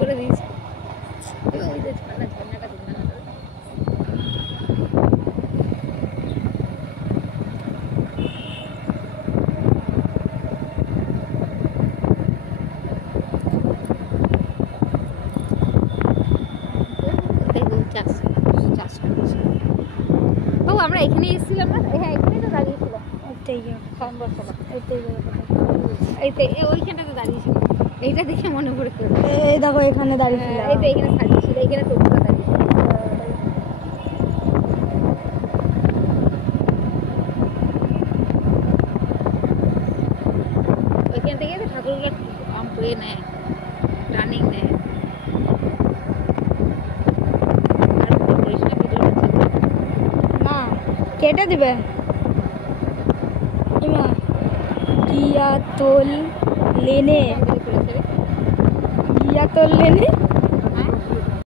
করে দিয়েছে আমরা এখানে এসেছিলাম না? হ্যাঁ, এখানেই তো দাঁড়িয়েছিলাম। ওইখানটাতে দাঁড়িয়েছিল। এইটা দেখে মনে পড়েছিল। এই দেখো এখানে দাঁড়িয়েছিল। এই তো এখানে দাঁড়িয়েছিল, এখানে টোটোটা দাঁড়িয়েছিল। ওইখান থেকে তো ঠাকুরগুলো আম বয়ে নেয়, রানিং নেয়। না, কেটে দিবে। গিয়া তোল লেনে